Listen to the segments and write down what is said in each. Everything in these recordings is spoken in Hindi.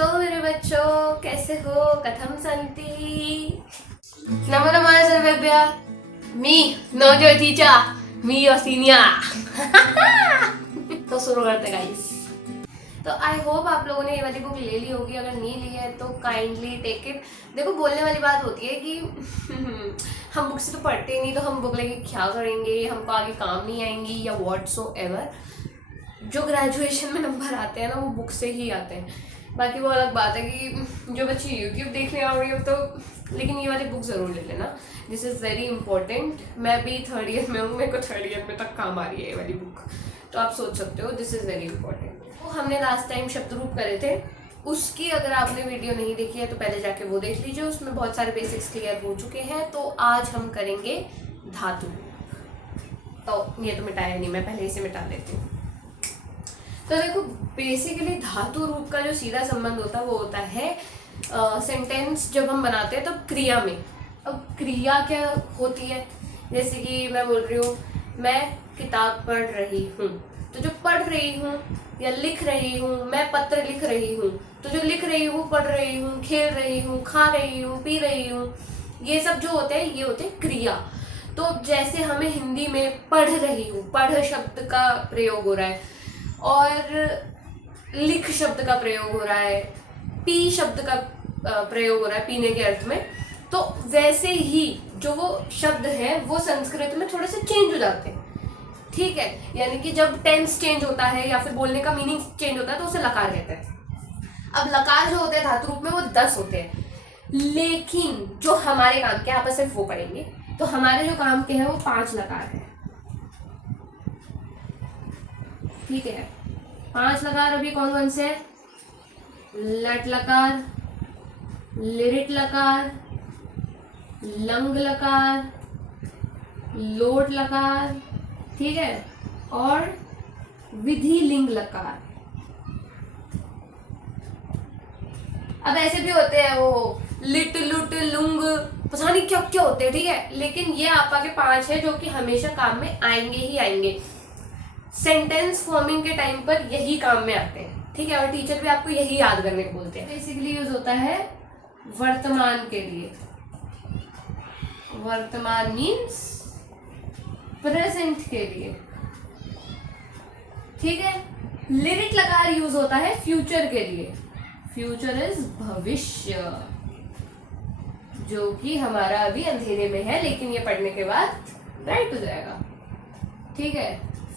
तो मेरे बच्चों कैसे हो? कथम सन्ति? नमो नमः सर्वेभ्यः। मी नवज्योतिचा मी योसिनिया। तो शुरू करते गाइस। तो आई होप आप लोगों ने ये वाली बुक ले ली होगी। अगर नहीं ली है तो काइंडली टेक इट। देखो, बोलने वाली बात होती है कि हम बुक से तो पढ़ते ही नहीं, तो हम बुक लेके क्या करेंगे, हमको आगे काम नहीं आएंगी या व्हाटसोएवर। जो ग्रेजुएशन में नंबर आते हैं ना, वो बुक से ही आते हैं। बाकी वो अलग बात है कि जो बच्चे यूट्यूब देखने आ रही हो तो, लेकिन ये वाली बुक ज़रूर ले लेना। This is very important. मैं भी थर्ड ईयर में हूँ, मेरे को थर्ड ईयर में तक काम आ रही है ये वाली बुक, तो आप सोच सकते हो दिस इज़ वेरी इंपॉर्टेंट। तो हमने लास्ट टाइम शब्द रूप करे थे, उसकी अगर आपने वीडियो नहीं देखी है तो पहले जाके वो देख लीजिए, उसमें बहुत सारे बेसिक्स क्लियर हो चुके हैं। तो आज हम करेंगे धातु। तो ये तो मिटाया नहीं, मैं पहले इसे मिटा देती हूँ। तो देखो, बेसिकली धातु रूप का जो सीधा संबंध होता है वो होता है सेंटेंस जब हम बनाते हैं तब क्रिया में। अब क्रिया क्या होती है? जैसे कि मैं बोल रही हूँ मैं किताब पढ़ रही हूँ, तो जो पढ़ रही हूँ या लिख रही हूँ, मैं पत्र लिख रही हूँ, तो जो लिख रही हूँ, पढ़ रही हूँ, खेल रही हूँ, खा रही हूँ, पी रही हूँ, ये सब जो होते हैं ये होते हैं क्रिया। तो जैसे हमें हिंदी में पढ़ रही हूँ, पढ़ शब्द का प्रयोग हो रहा है, और लिख शब्द का प्रयोग हो रहा है, पी शब्द का प्रयोग हो रहा है पीने के अर्थ में। तो वैसे ही जो वो शब्द है वो संस्कृत में थोड़े से चेंज हो जाते हैं, ठीक है। यानी कि जब टेंस चेंज होता है या फिर बोलने का मीनिंग चेंज होता है तो उसे लकार कहते हैं। अब लकार जो होते हैं धातु रूप में वो 10 होते हैं, लेकिन जो हमारे काम के, आप सिर्फ वो पढ़ेंगे, तो हमारे जो काम के हैं वो 5 लकार है, ठीक है। 5 लकार अभी कौन कौन से हैं? लट लकार, लिरिट लकार, लंग लकार, लोट लकार, ठीक है, और विधि लिंग लकार। अब ऐसे भी होते हैं वो लिट लुट लुंग, पता नहीं क्या क्या होते हैं, ठीक है। लेकिन ये आपा के 5 है जो कि हमेशा काम में आएंगे ही आएंगे। सेंटेंस फॉर्मिंग के टाइम पर यही काम में आते हैं, ठीक है। और टीचर भी आपको यही याद करने को बोलते हैं। बेसिकली यूज होता है वर्तमान के लिए। वर्तमान मीन्स प्रेजेंट के लिए, ठीक है। लिरिट लकार यूज होता है फ्यूचर के लिए। फ्यूचर इज भविष्य, जो कि हमारा अभी अंधेरे में है, लेकिन ये पढ़ने के बाद ब्राइट हो जाएगा, ठीक है,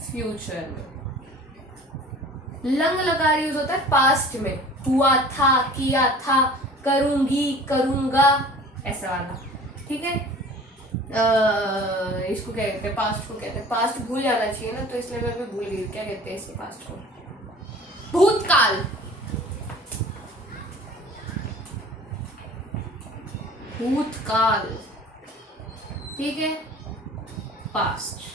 फ्यूचर में। लंग लकार यूज होता है पास्ट में, हुआ था, किया था, करूंगी, करूंगा, ऐसा वाला, ठीक है। इसको क्या कहते हैं? पास्ट को कहते हैं। पास्ट भूल जाना चाहिए ना, तो इसलिए मैं भी भूल गई क्या कहते हैं इसके पास्ट को। भूतकाल, भूतकाल, ठीक है, पास्ट।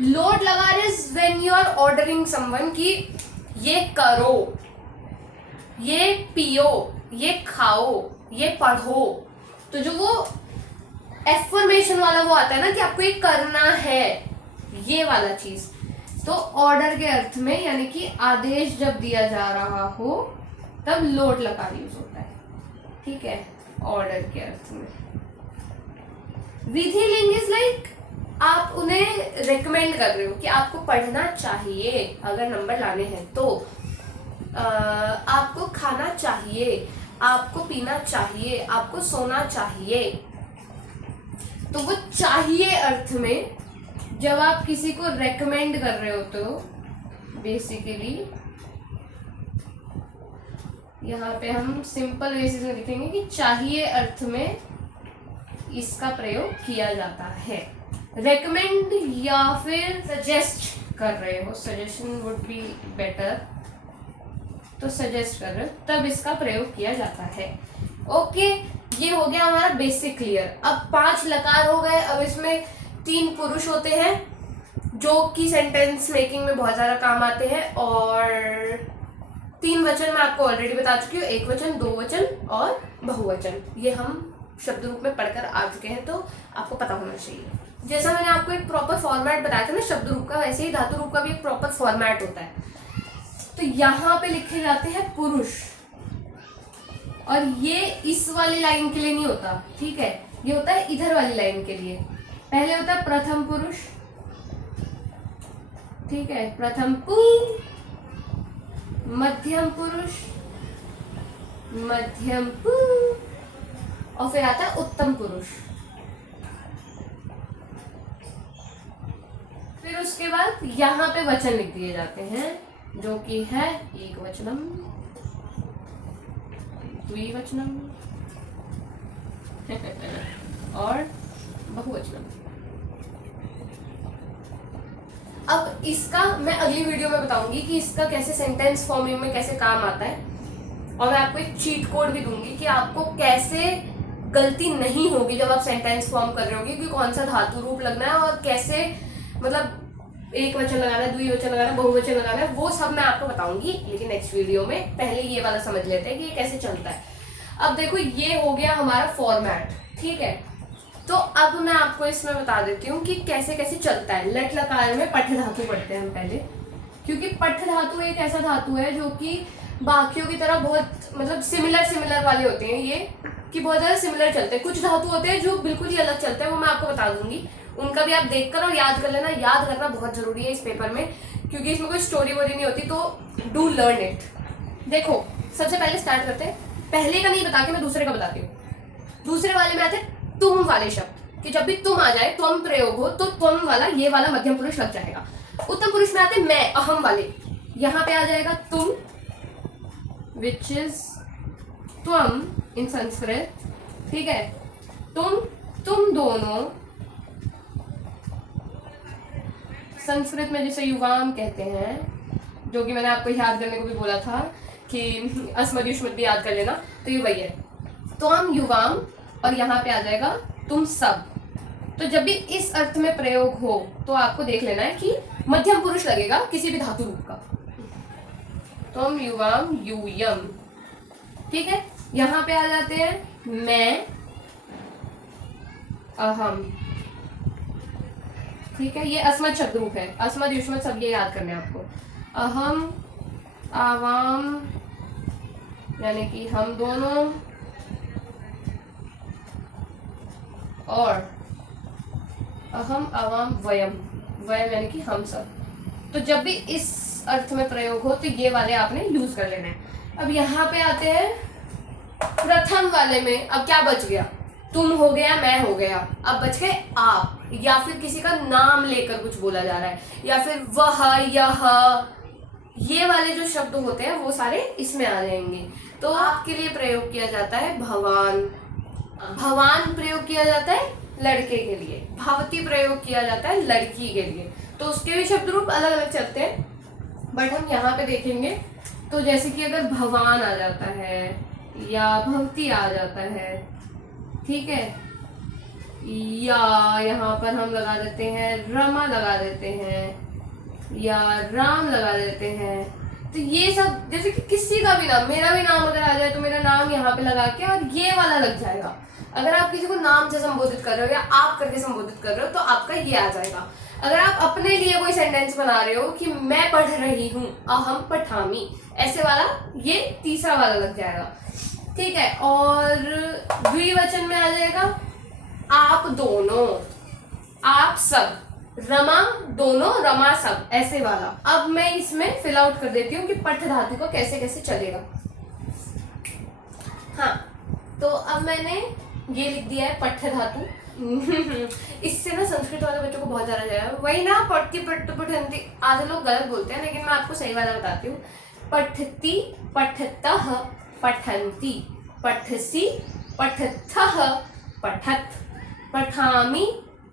लोड लगा is when you are ordering someone कि ये करो, ये पियो, ये खाओ, ये पढ़ो, तो जो वो एफर्मेशन वाला वो आता है ना कि आपको ये करना है, ये वाला चीज। तो ऑर्डर के अर्थ में, यानी कि आदेश जब दिया जा रहा हो तब लोट लकार यूज होता है, ठीक है, ऑर्डर के अर्थ में। विधि लिंग इज लाइक आप उन्हें रेकमेंड कर रहे हो कि आपको पढ़ना चाहिए, अगर नंबर लाने हैं तो आपको खाना चाहिए, आपको पीना चाहिए, आपको सोना चाहिए। तो वो चाहिए अर्थ में जब आप किसी को रेकमेंड कर रहे हो तो बेसिकली यहाँ पे हम सिंपल बेसिस में लिखेंगे कि चाहिए अर्थ में इसका प्रयोग किया जाता है। रेकमेंड या फिर सजेस्ट कर रहे हो, सजेशन वुड बी बेटर, तो सजेस्ट कर रहे हो तब इसका प्रयोग किया जाता है। ओके, ये हो गया हमारा बेसिक क्लियर। अब 5 लकार हो गए। अब इसमें 3 पुरुष होते हैं जो कि सेंटेंस मेकिंग में बहुत ज्यादा काम आते हैं, और 3 वचन मैं आपको ऑलरेडी बता चुकी हूँ, 1 वचन, 2 वचन और बहुवचन। ये हम शब्द रूप में पढ़कर आ चुके हैं, तो आपको पता होना चाहिए। जैसा मैंने आपको एक प्रॉपर फॉर्मेट बताया था ना शब्द रूप का, वैसे ही धातु रूप का भी एक प्रॉपर फॉर्मेट होता है। तो यहाँ पे लिखे जाते हैं पुरुष, और ये इस वाली लाइन के लिए नहीं होता, ठीक है, ये होता है इधर वाली लाइन के लिए। पहले होता है प्रथम पुरुष, ठीक है, प्रथम पु, मध्यम पुरुष, मध्यम पु, और फिर आता है उत्तम पुरुष। फिर उसके बाद यहाँ पे वचन लिख दिए जाते हैं, जो कि है एक वचनम, द्विवचनम और बहुवचनम। अब इसका मैं अगली वीडियो में बताऊंगी कि इसका कैसे सेंटेंस फॉर्मिंग में कैसे काम आता है, और मैं आपको एक चीट कोड भी दूंगी कि आपको कैसे गलती नहीं होगी जब आप सेंटेंस फॉर्म कर रहे होगे कि कौन सा धातु रूप लगना है और कैसे, मतलब एक वचन लगाना है, द्विवचन लगाना है, बहुवचन लगाना है, वो सब मैं आपको बताऊंगी लेकिन नेक्स्ट वीडियो में। पहले ये वाला समझ लेते हैं कि ये कैसे चलता है। अब देखो ये हो गया हमारा फॉर्मेट, ठीक है। तो अब मैं आपको इसमें बता देती हूँ कि कैसे कैसे चलता है। लट लकार में पठ धातु पढ़ते हैं हम पहले, क्योंकि पठ धातु एक ऐसा धातु है जो कि बाकियों की तरह बहुत मतलब सिमिलर वाले होते हैं, ये कि बहुत ज्यादा सिमिलर चलते हैं। कुछ धातु होते हैं जो बिल्कुल ही अलग चलते हैं, वो मैं आपको बता दूंगी, उनका भी आप देखकर और याद कर लेना। याद करना बहुत जरूरी है इस पेपर में, क्योंकि इसमें कोई स्टोरी वोरी नहीं होती, तो डू लर्न इट। देखो सबसे पहले स्टार्ट करते हैं, पहले का नहीं बता के मैं दूसरे का बताती हूँ। दूसरे वाले में आते तुम वाले शब्द, कि जब भी तुम आ जाए, त्वम प्रयोग हो, तो त्वम वाला ये वाला मध्यम पुरुष लग जाएगा। उत्तम पुरुष में आते मैं, अहम वाले, यहाँ पे आ जाएगा तुम, विच इज त्वम इन संस्कृत, ठीक है। तुम दोनों, संस्कृत में जिसे युवाम कहते हैं, जो कि मैंने आपको याद करने को भी बोला था कि अस्मद युष्मद भी याद कर लेना, तो ये वही है, त्वम युवाम, और यहाँ पे आ जाएगा तुम सब। तो जब भी इस अर्थ में प्रयोग हो तो आपको देख लेना है कि मध्यम पुरुष लगेगा किसी भी धातु रूप का। त्वम युवाम यूयम, ठीक है। यहाँ पे आ जाते हैं मैं, अहम, ठीक है। ये अस्मद शब्द रूप है, अस्मद युष्मद सब ये याद करने हैं आपको। अहम, आवाम यानी कि हम दोनों, और अहम आवाम वयम, वयम यानी कि हम सब। तो जब भी इस अर्थ में प्रयोग हो तो ये वाले आपने यूज कर लेना है। अब यहाँ पे आते हैं प्रथम वाले में। अब क्या बच गया, तुम हो गया, मैं हो गया, अब बच गए आप, या फिर किसी का नाम लेकर कुछ बोला जा रहा है, या फिर वह, यह, ये वाले जो शब्द होते हैं वो सारे इसमें आ जाएंगे। तो आपके लिए प्रयोग किया जाता है भवान, भवान प्रयोग किया जाता है लड़के के लिए, भवती प्रयोग किया जाता है लड़की के लिए। तो उसके भी शब्द रूप अलग अलग चलते हैं, बट हम यहाँ पे देखेंगे। तो जैसे कि अगर भवान आ जाता है या भवती आ जाता है, ठीक है, या यहाँ पर हम लगा देते हैं रमा लगा देते हैं, या राम लगा देते हैं। तो ये सब जैसे कि किसी का भी नाम, मेरा भी नाम अगर आ जाए तो मेरा नाम यहाँ पे लगा के और ये वाला लग जाएगा। अगर आप किसी को नाम से संबोधित कर रहे हो या आप करके संबोधित कर रहे हो तो आपका ये आ जाएगा। अगर आप अपने लिए कोई सेंटेंस बना रहे हो कि मैं पढ़ रही हूँ, अहम पठामी, ऐसे वाला ये तीसरा वाला लग जाएगा, ठीक है। और द्विवचन में आ जाएगा आप दोनों, आप सब, रमा दोनों, रमा सब, ऐसे वाला। अब मैं इसमें फिल आउट कर देती हूँ कि पठ धातु का कैसे कैसे चलेगा। हाँ, तो अब मैंने ये लिख दिया है पठ धातु। इससे ना संस्कृत वाले बच्चों को बहुत ज्यादा जाएगा, वही ना पढ़ती पठंती, आधे लोग गलत बोलते हैं लेकिन मैं आपको सही वाला बताती हूँ। पठती, पठतः, पठन्ति, पठसि, पठथः, पठत, पठामि,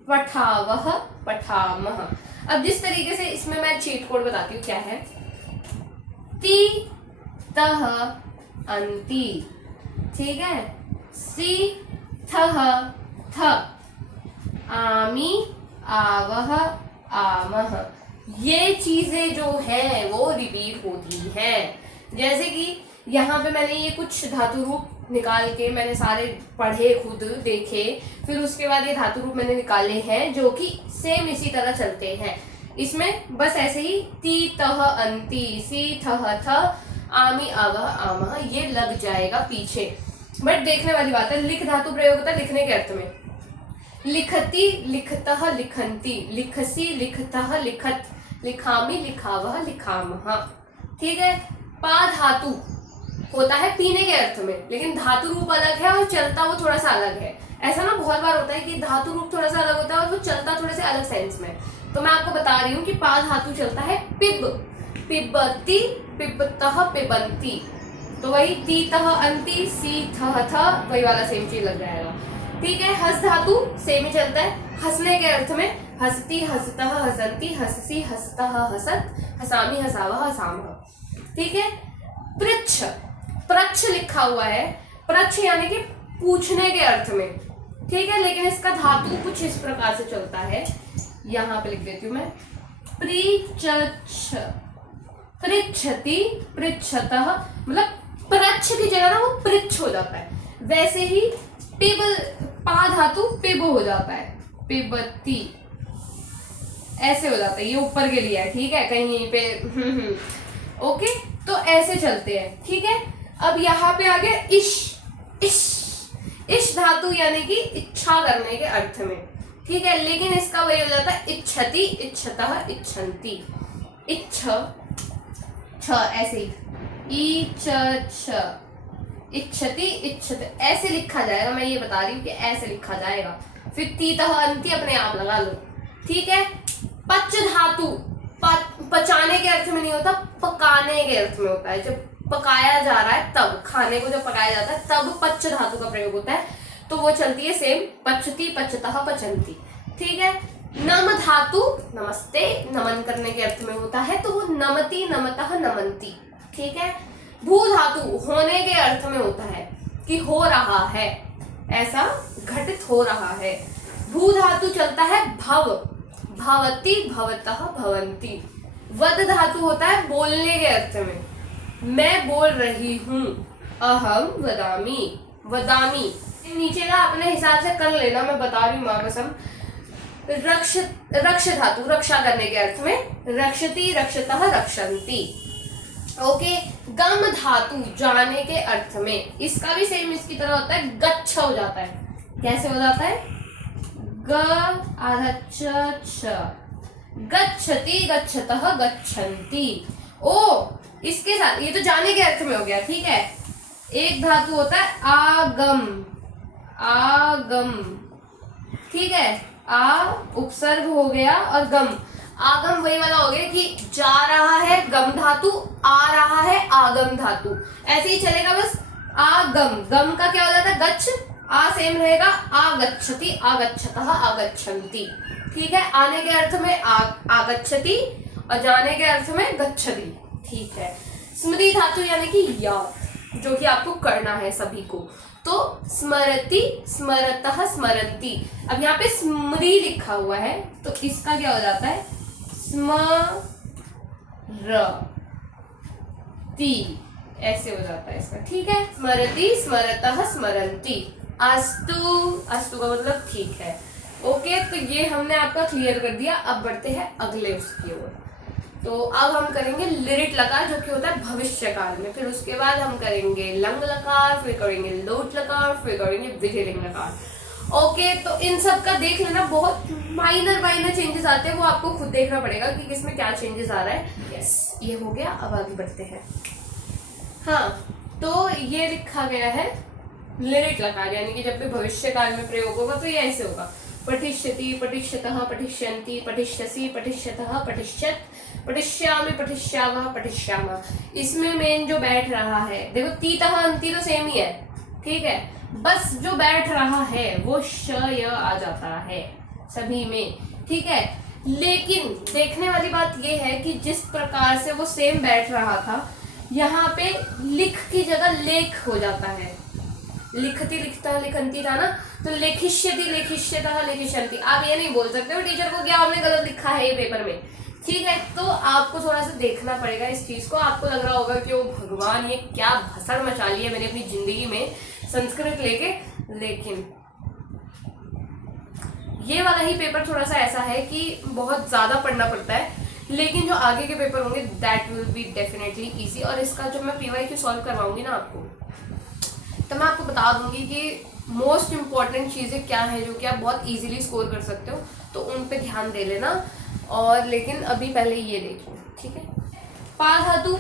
पठावः, पठामः। अब जिस तरीके से इसमें मैं चीट कोड बताती हूँ क्या है, ति, तः, अंति, ठीक है, सि, थः, थ, आमि, आवः, आमः। ये चीजें जो हैं वो रिपीट होती हैं। जैसे कि यहाँ पे मैंने ये कुछ धातु रूप निकाल के मैंने सारे पढ़े, खुद देखे, फिर उसके बाद ये धातु रूप मैंने निकाले हैं जो कि सेम इसी तरह चलते हैं। इसमें बस ऐसे ही ती तह अंति सी थह थ आमी आवह आमह ये लग जाएगा पीछे। बट देखने वाली बात है, लिख धातु प्रयोग होता है लिखने के अर्थ में। लिखती लिखतः लिखंती, लिखसी लिखतः लिखत, लिखामी लिखावह लिखामह। ठीक है। पा धातु होता है पीने के अर्थ में, लेकिन धातु रूप अलग है और चलता वो थोड़ा सा अलग है। ऐसा ना बहुत बार होता है कि धातु रूप थोड़ा सा अलग होता है और वो चलता थोड़े से अलग सेंस में। तो मैं आपको बता रही हूँ कि पा धातु चलता है पिब, पिबती पिबतः पिबंती। तो वही ती तह अंति सी थह थ वही वाला सेम चीज लग जाएगा। ठीक है। हस धातु सेम ही चलता है हंसने के अर्थ में, हंसती हंसतः हंसंती, हंससी हंसतः हंसत, हसामी हसावह हसामह। ठीक है। पृच्छ, प्रच्छ लिखा हुआ है, प्रच्छ यानी कि पूछने के अर्थ में। ठीक है। लेकिन इसका धातु कुछ इस प्रकार से चलता है, यहाँ पे लिख देती हूँ मैं, प्रीच्छ, पृच्छति पृच्छतः, मतलब प्रच्छ की जगह ना वो पृच्छ हो जाता है। वैसे ही पिब, पा धातु पिब हो जाता है, पिबती ऐसे हो जाता है, ये ऊपर के लिए है। ठीक है। कहीं पे ओके, तो ऐसे चलते हैं। ठीक है। अब यहाँ पे आ गया इश, इश, इश धातु यानी कि इच्छा करने के अर्थ में। ठीक है। लेकिन इसका वही हो जाता है इच्छति इच्छतः इच्छन्ति, इच्छ छ ऐसे ही, इच्छति इच्छत ऐसे लिखा जाएगा। मैं ये बता रही हूँ कि ऐसे लिखा जाएगा। फिर तीतः अंति अपने आप लगा लो। ठीक है। पच धातु पचाने के अर्थ में नहीं होता, पकाने के अर्थ में होता है। जब पकाया जा रहा है तब, खाने को जब पकाया जाता है तब पच धातु का प्रयोग होता है। तो वो चलती है सेम, पचती पचतः पचंती। ठीक है। नम धातु नमस्ते नमन करने के अर्थ में होता है, तो वो नमति नमतः नमंती। ठीक है। भू धातु होने के अर्थ में होता है कि हो रहा है, ऐसा घटित हो रहा है। भू धातु चलता है भव, भवती भवतः भवंती। वद धातु होता है बोलने के अर्थ में, मैं बोल रही हूँ, अहम वदामी, वदामी। नीचे का अपने हिसाब से कर लेना, मैं बता रही हूँ माँ कसम। रक्ष, रक्ष धातु रक्षा करने के अर्थ में, रक्षति रक्षतः रक्षन्ति। ओके। गम धातु जाने के अर्थ में, इसका भी सेम इसकी तरह होता है, गच्छ हो जाता है। कैसे हो जाता है? ग आधा च, गच्छति गच्छतः गच्छन्ति। ओ, इसके साथ ये तो जाने के अर्थ में हो गया। ठीक है। एक धातु होता है आगम, आगम। ठीक है। आ उपसर्ग हो गया और गम, आगम वही वाला हो गया कि जा रहा है गम धातु, आ रहा है आगम धातु। ऐसे ही चलेगा बस। आगम, गम का क्या हो जाता है? गच्छ, आ सेम रहेगा, आगच्छति आगच्छतः आगच्छन्ति। ठीक है। आने के अर्थ में आगच्छति और जाने के अर्थ में गच्छति। ठीक है। स्मृति धातु यानी कि याद, जो कि आपको करना है सभी को। तो स्मरति स्मरतः स्मरन्ति। अब यहाँ पे स्मृति लिखा हुआ है, तो इसका क्या हो जाता है? स्मरति, ऐसे हो जाता है इसका। ठीक है। स्मरति स्मरतः स्मरन्ति। अस्तु, अस्तु का मतलब ठीक है। ओके, तो ये हमने आपका क्लियर कर दिया। अब बढ़ते हैं अगले उसकी ओर। तो अब हम करेंगे लिरिट लकार, जो कि होता है भविष्य काल में। फिर उसके बाद हम करेंगे लंग लकार, फिर करेंगे लोट लकार, फिर करेंगे विधिलिंग लकार। ओके, तो इन सब का देख लेना, बहुत माइनर चेंजेस आते हैं, वो आपको खुद देखना पड़ेगा कि किसमें क्या चेंजेस आ रहा है। यस, ये हो गया। अब आगे बढ़ते हैं। हाँ, तो ये लिखा गया है लिरिट लकार, यानी कि जब भी भविष्य काल में प्रयोग होगा तो ये ऐसे होगा। पठिष्यति पठिष्यतः पठिष्यन्ति पठिष्यसि पठिष्यतः पठिष्यत् पठिष्यामि पठिष्यावः पठिष्यामः। इसमें मेन जो बैठ रहा है, देखो तीतः अंति तो सेम ही है। ठीक है। बस जो बैठ रहा है वो श य आ जाता है सभी में। ठीक है। लेकिन देखने वाली बात ये है कि जिस प्रकार से वो सेम बैठ रहा था, यहाँ पे लिख की जगह लेख हो जाता है। लिखती लिखता लिखंती था ना, तो लेखिष्यति लेखिष्यतः लेखिष्यन्ति। आप ये नहीं बोल सकते हो टीचर को कि आपने गलत लिखा है ये पेपर में। ठीक है। तो आपको थोड़ा सा देखना पड़ेगा इस चीज को। आपको लग रहा होगा कि ओ भगवान, ये क्या भसड़ मचा ली है मैंने अपनी जिंदगी में संस्कृत लेके, लेकिन ये वाला ही पेपर थोड़ा सा ऐसा है कि बहुत ज़्यादा पढ़ना पड़ता है, लेकिन जो आगे के पेपर होंगे that will be definitely easy. और इसका जब मैं PYQ सॉल्व करवाऊंगी ना आपको, तो मैं आपको बता दूंगी कि मोस्ट इम्पॉर्टेंट चीज़ें क्या है जो कि आप बहुत ईजिली स्कोर कर सकते हो, तो उन पे ध्यान दे लेना। और लेकिन अभी पहले ये देख लो, ठीक है। पा धातु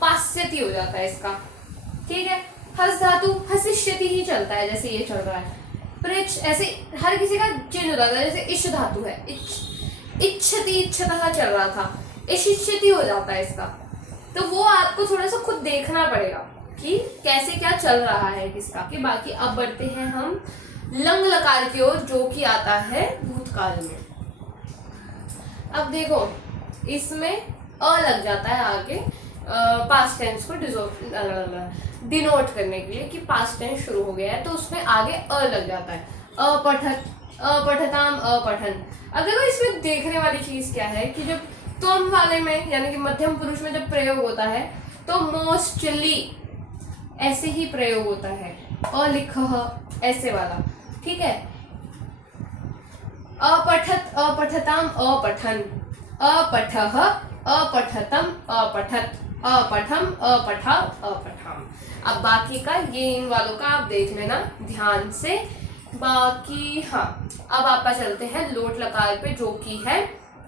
पास्यति हो जाता है इसका, ठीक है। हस धातु हसिष्यति ही चलता है, जैसे ये चल रहा है। पृच्छ ऐसे हर किसी का चेंज हो जाता है, जैसे इश धातु है, इच्छति इच्छतः चल रहा था, इशिष्यति हो जाता है इसका। तो वो आपको थोड़ा सा खुद देखना पड़ेगा कि कैसे क्या चल रहा है किसका। कि बाकी अब बढ़ते हैं हम लंग लकार की ओर, जो कि आता है भूतकाल में। अब देखो इसमें अ लग जाता है आगे पास्ट टेंस को डिनोट करने के लिए कि पास्ट टेंस शुरू हो गया है, तो उसमें आगे अ लग जाता है। अपठत, अपठताम, अपठन। अब देखो इसमें देखने वाली चीज क्या है कि जब तुम वाले में यानी कि मध्यम पुरुष में जब प्रयोग होता है तो मोस्टली ऐसे ही प्रयोग होता है, अलिख ऐसे वाला, ठीक है। अपठत, अपठताम, अपठन, अपठः, अपठतम, अपठत, अपठम, अपठा, अपठाम। अब बाकी का ये इन वालों का आप देख लेना ध्यान से। बाकी हाँ, अब आपका चलते हैं लोट लकार पे, जो कि है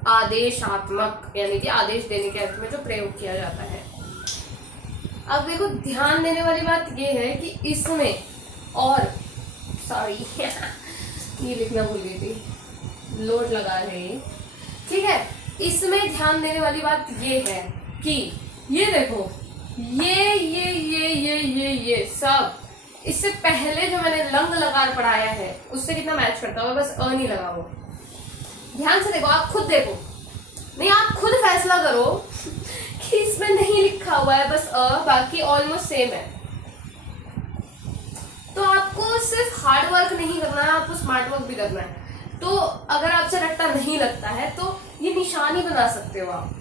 आदेशात्मक, यानी कि आदेश देने के अर्थ में जो प्रयोग किया जाता है। अब देखो ध्यान देने वाली बात ये है कि इसमें और सॉरी ये लिखना भूल गई थी, लोट लगा है, ठीक है। इसमें ध्यान देने वाली बात ये है कि ये देखो ये सब इससे पहले जो मैंने लंग लकार पढ़ाया है उससे कितना मैच करता हुआ, बस अ नहीं लगा हुआ। ध्यान से देखो, आप खुद देखो, नहीं आप खुद फैसला करो कि इसमें नहीं लिखा हुआ है बस अ, बाकी ऑलमोस्ट सेम है। तो आपको सिर्फ हार्ड वर्क नहीं करना है, आपको स्मार्ट वर्क भी करना है। तो अगर आपसे रट्टा नहीं लगता है तो ये निशान ही बना सकते हो आप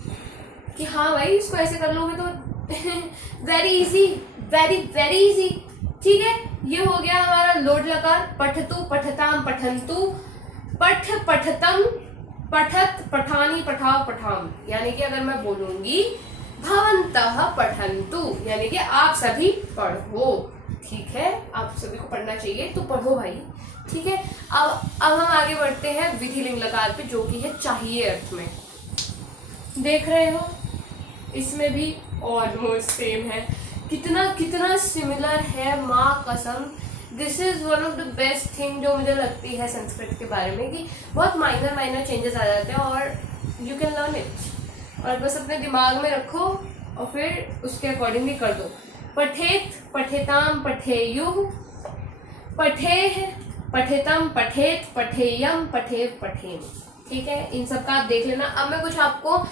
कि हाँ भाई इसको ऐसे कर लोगे तो very easy, very very easy, ठीक है। ये हो गया हमारा लोट लकार। पठतु, पठताम, पठन्तु, पठ, पठतम, पठत, पठानी, पठाओ, पठाम। यानी कि अगर मैं बोलूंगी भवन्तः पठन्तु, यानी कि आप सभी पढ़ो, ठीक है। आप सभी को पढ़ना चाहिए तो पढ़ो भाई, ठीक है। अब हम आगे बढ़ते हैं विधि लिंग लकार पे, जो कि है चाहिए अर्थ में। देख रहे हो इसमें भी ऑलमोस्ट सेम है, कितना कितना सिमिलर है, माँ कसम। This is one of the best thing जो मुझे लगती है संस्कृत के बारे में, कि बहुत माइनर चेंजेस आ जाते हैं और यू कैन लर्न इट। और बस अपने दिमाग में रखो और फिर उसके अकॉर्डिंगली कर दो। पठेत, पठेताम, पठेयुः, पठेः, पठेतम, पठेत, पठेयम, पठेव, पठेम, ठीक है। इन सब का आप देख लेना। अब मैं कुछ आपको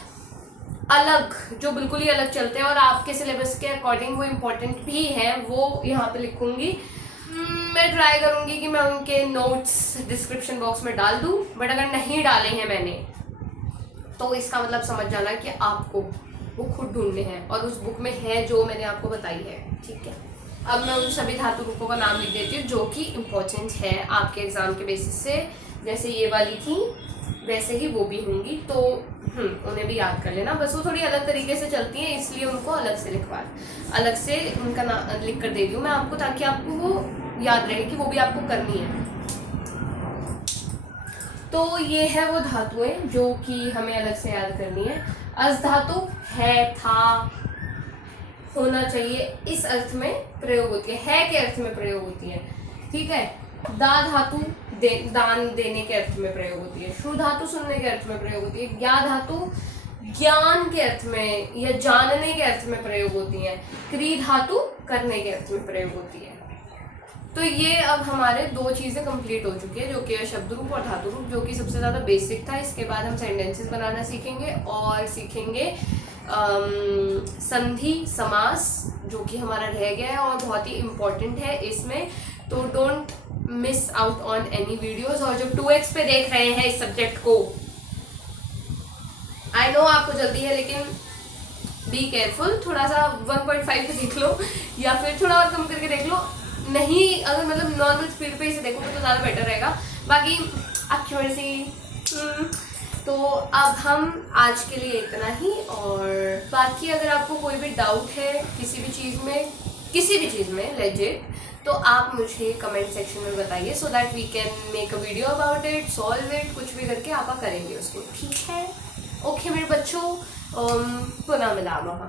अलग, जो बिल्कुल ही अलग चलते हैं और आपके सिलेबस के अकॉर्डिंग वो इम्पोर्टेंट भी है, वो यहाँ पे लिखूंगी। मैं ट्राई करूंगी कि मैं उनके नोट्स डिस्क्रिप्शन बॉक्स में डाल दूं, बट अगर नहीं डाले हैं मैंने तो इसका मतलब समझ जाना कि आपको वो खुद ढूंढने हैं और उस बुक में है जो मैंने आपको बताई है, ठीक है। अब मैं उन सभी धातु रूपों का नाम लिख देती हूँ जो कि इम्पोर्टेंट है आपके एग्जाम के बेसिस से। जैसे ये वाली थी वैसे ही वो भी होंगी, तो उन्हें भी याद कर लेना। बस वो थोड़ी अलग तरीके से चलती हैं, इसलिए उनको अलग से उनका नाम लिख कर दे रही हूँ मैं आपको, ताकि आपको वो याद रहे कि वो भी आपको करनी है। तो ये है वो धातुएं जो कि हमें अलग से याद करनी है। अस धातु है, था, होना चाहिए, इस अर्थ में प्रयोग होती है के अर्थ में प्रयोग होती है, ठीक है। दा धातु दान देने के अर्थ में प्रयोग होती है। शु धातु सुनने के अर्थ में प्रयोग होती है। ज्ञा धातु ज्ञान के अर्थ में या जानने के अर्थ में प्रयोग होती है। क्री धातु करने के अर्थ में प्रयोग होती है। तो ये अब हमारे दो चीज़ें कंप्लीट हो चुकी है, जो कि शब्द रूप और धातु रूप, जो कि सबसे ज़्यादा बेसिक था। इसके बाद हम सेंटेंसेस बनाना सीखेंगे और सीखेंगे संधि समास, जो कि हमारा रह गया है और बहुत ही इम्पोर्टेंट है इसमें। तो don't miss out on any videos. और जो 2x पे देख रहे हैं इस सब्जेक्ट को, आई नो आपको जल्दी है, लेकिन बी केयरफुल, थोड़ा सा 1.5 पे देख लो या फिर थोड़ा और कम करके देख लो। नहीं, अगर मतलब नॉर्मल स्पीड पे इसे देखोगे तो ज़्यादा बेटर रहेगा। बाकी आपकी मर्जी। तो अब हम आज के लिए इतना ही, और बाकी अगर आपको कोई भी डाउट है किसी भी चीज़ में लेजिट, तो आप मुझे कमेंट सेक्शन में बताइए, so that we can make a video about it, solve it, कुछ भी करके आप करेंगे उसको, ठीक है? ओके मेरे बच्चों, पुनः मिलामः।